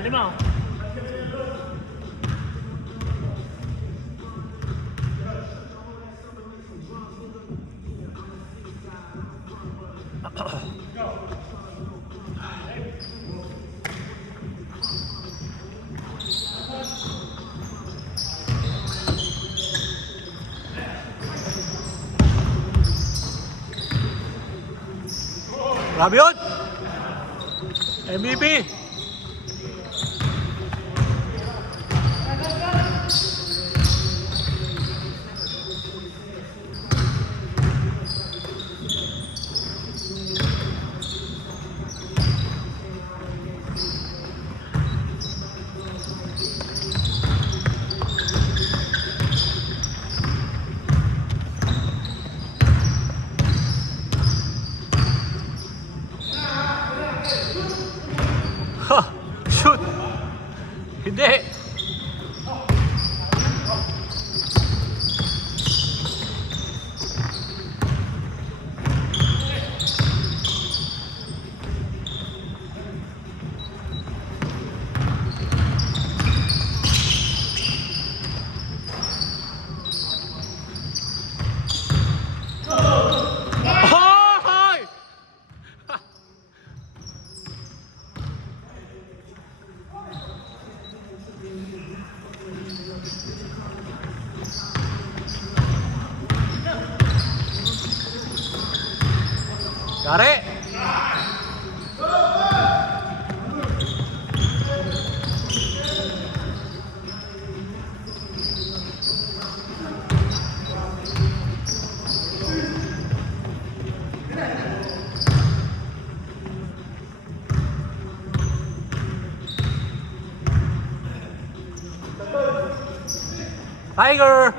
lima. Grabe yun! MVP! Ha! Shoot! Hindi! Hoy! Yari! Tiger!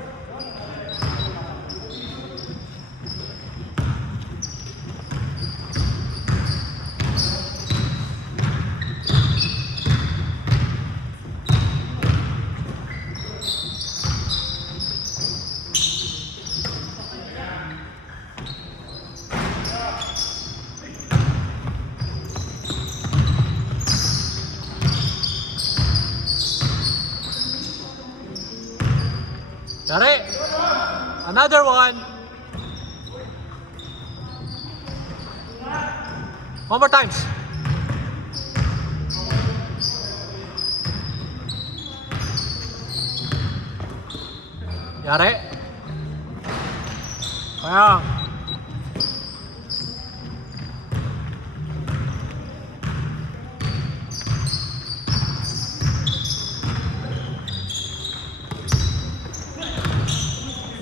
Yari! Another one! One more times! Yari! Ayan!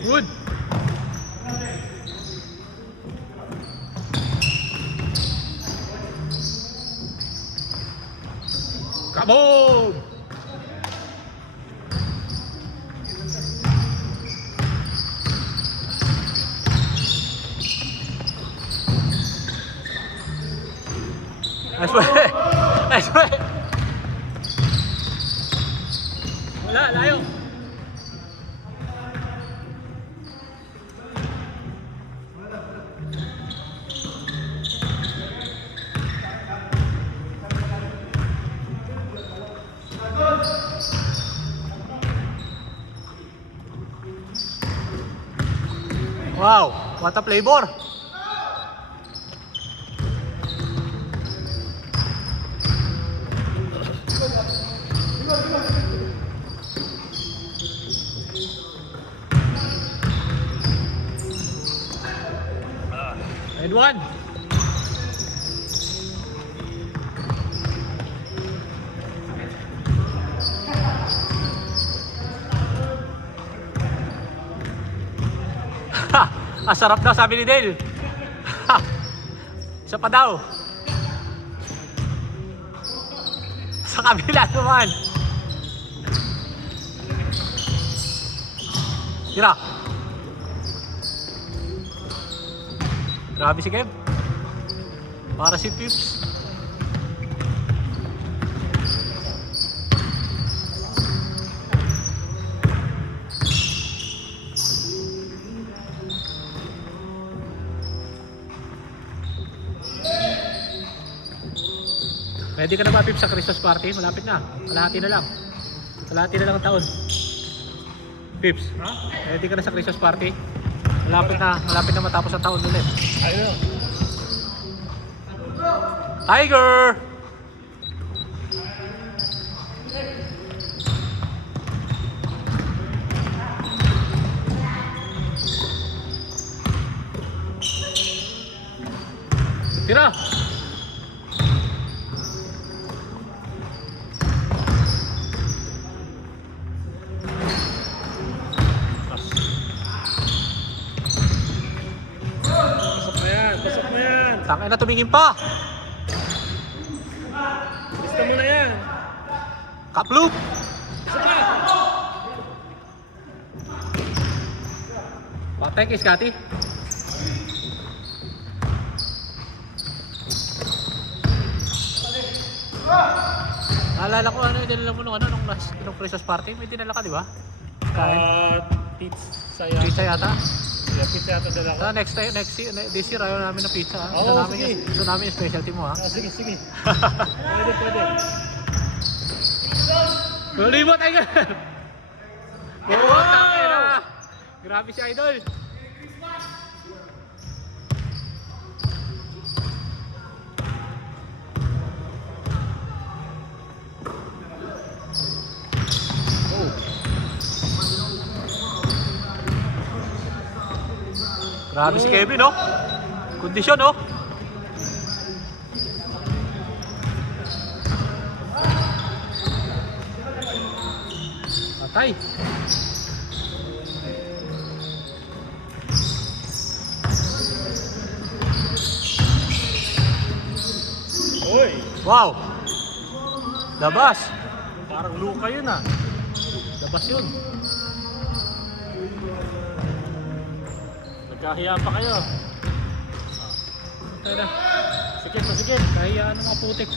Good. Kaboom! Nice play! Nice play! Wala, layo! Wow, what a flavor! And one. Ah, sarap daw, sabi ni Dale. Isa pa daw. Sa kabila naman. Tira. Grabe si Kev. Para si Pips. Ready ka na ba, Pips, sa Christmas party? Malapit na. Kalahati na lang. Kalahati na lang ang taon. Pips, Ha? ready ka na sa Christmas party? Malapit na matapos ang taon ulit. Ayun. Tiger! Tira! Pasok na yan. Pasok na yan. Tangay na, tumingin pa! Gusto mo na yan. Kaploop! Pasok na. Patay kay Scotty. Naalala ko ano, dinala mo nung Christmas party, may dinala ka, di ba? Kain. Pizza yan. Pizza yata. Yeah, pizza yata dala ko. This year ayaw namin ng pizza. Ha? Oo, Gusto namin yung specialty mo, ha? Sige, sige. Pwede, pwede. Malibot, Tiger! Oo, tangay na! Grabe si Idol! Grabe si Kevin, no? Kondisyon, no? Patay. Uy! Wow! Labas! Parang luka yun ah. Labas yun. Nagkahiya pa kayo. Tayo na. Sikip na sikip. Kahiyaan ng mga putik.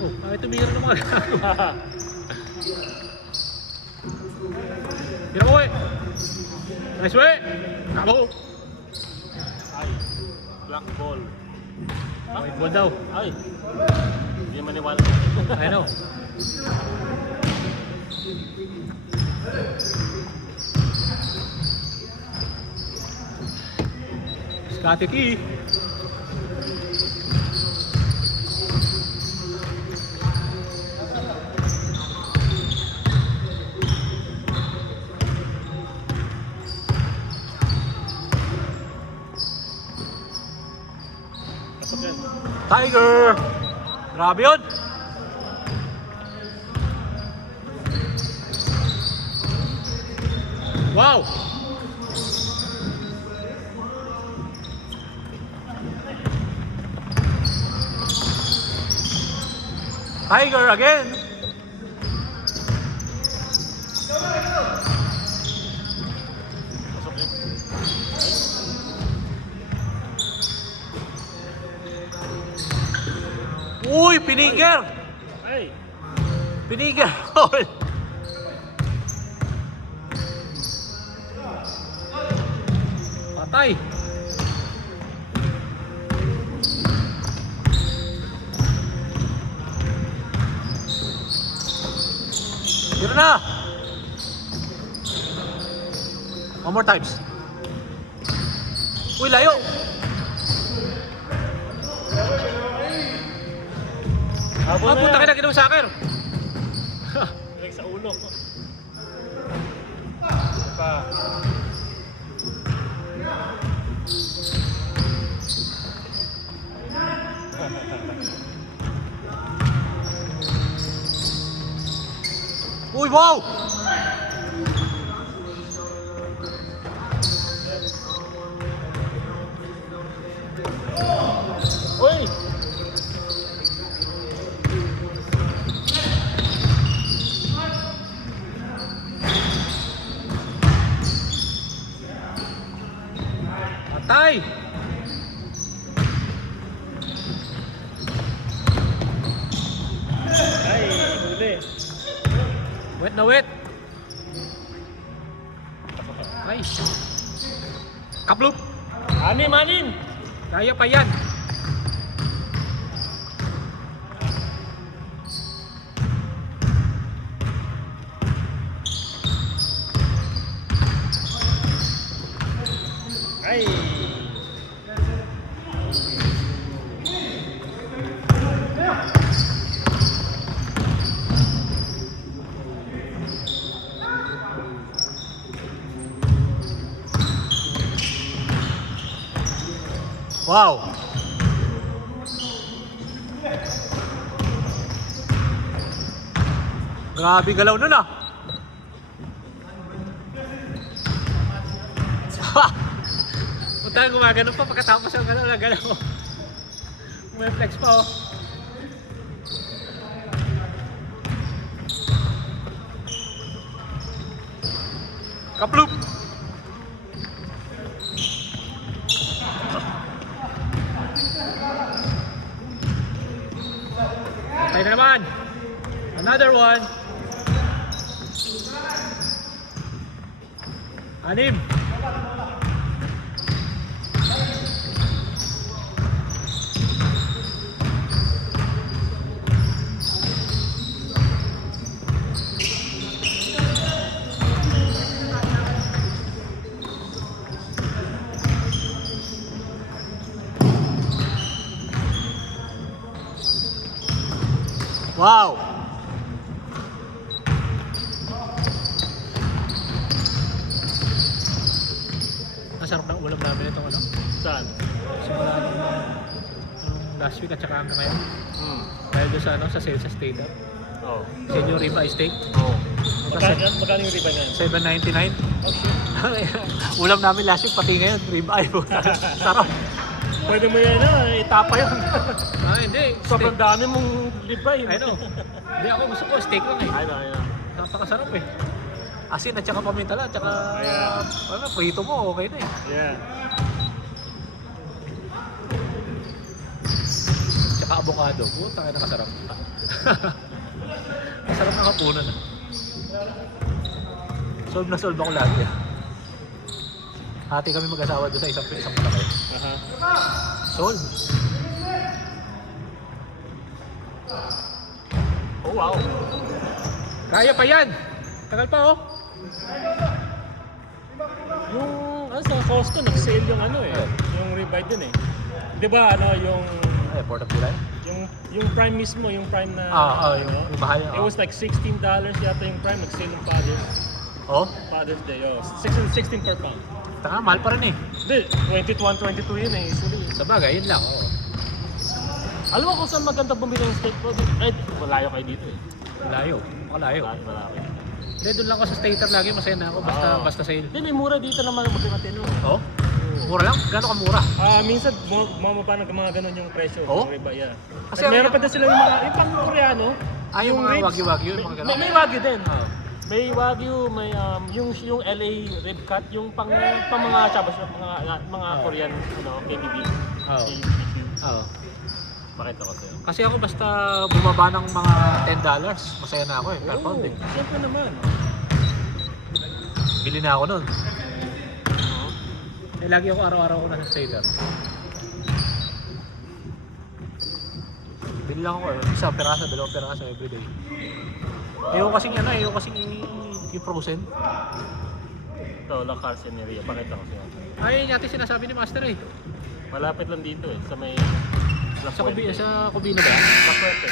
Oh, kahit tumira ng mga gago. Tira ko, eh! Nice way! Bravo! Ay, black ball. White ball daw. Ay, hindi maniwala. I know. Scotty Key. Pasok yan. Tiger! Grabe yun! Wow! Tiger again! Pasok yan. Uy! Pinigger! Ay, Pinigger! Goal! Patay! Tira na! One more times. Uy, layo! habol Ah, na punta yan. ka na ginawang soccer! Direk sa ulo. Pa. Uy, wow! Uy! Patay! Ay, huli. Wet na wet! Nice! Kaploop! Anim, anim! Kaya pa yan! Ay! Wow! Grabe galaw nun ah! Punta gumagano pa pagkatapos ang galaw na galaw. May flex pa oh. Kaploop! Tayo na naman! Another one! 6. Wow! Ang sarap ng ulam namin itong ano? Saan? Simula nung last week at saka hanggang ngayon. Hmm. Dahil doon sa ano, sa sales sa state up. Oh. Sa inyo ribeye steak. Oh. Magkano yung riba niyan? 7.99. Oh shit. Ulam namin last week pati ngayon, ribeye. Sarap. Pwede mo yan itapa yun. Hindi. Sobrang dami mong riba yun. I know. Hindi ako gusto ko steak lang eh. I know. Napakasarap eh. Asin at saka paminta lang, at saka Yeah. ano, prito mo, okay na eh. Yeah. Tsaka avocado, puta ka na masarap. Masarap ng hapunan ah. Solve na solve ako lagi ah. Hati kami mag-asawa doon sa isang malaki. Aha. Solve. Oh wow. Kaya pa yan! Tagal pa oh. Yung sa Costco nag-sale yung ano eh. Yung ribeye din eh. 'Di ba ano yung Ay, 4th of July? yung Prime mismo, yung Prime na Yung ano, mahal it was like $16 yata yung Prime nag-sale ng Father's Day. Oh, 16 per pound. Taka, mahal pa rin eh. Hindi, 21, 22 yun eh. Usually. Sa bagay, yun lang oh. Alam mo kung saan maganda bumili ng steak po? Ay, malayo kayo dito eh. Malayo. Malayo. Malayo. Hindi, doon lang ako sa Stater lagi, masaya na ako. Basta sale. Hindi, may mura dito naman magkakatino. Oh? Mura lang? Gano'n ka mura? Minsan, bumababa ng mga ganun yung presyo. Oh? Yung ribeye, yeah. Kasi Meron pa din sila yung mga, yung pang Koreano. Yung mga ribs. wagyu-wagyu, yung mga gano'n. May wagyu din. Oh. May wagyu, may yung LA rib cut, yung pang mga chabas, mga Korean, KBB. Oh. KBBQ. Oo. Pakita ko sa'yo. Kasi ako basta bumaba ng mga $10, masaya na ako eh, per pound eh. Siyempre naman. Bili na ako nun. Eh, lagi ako araw-araw ko nasa Stater. Bili lang ako isa peraso, 2 peraso everyday. Ayoko kasing yung frozen. Ito, La Carceneria. Pakita ko sa'yo. Ay, yun yata sinasabi ni Master eh. Malapit lang dito eh, sa may... Sa Cubina ba? La Fuerte.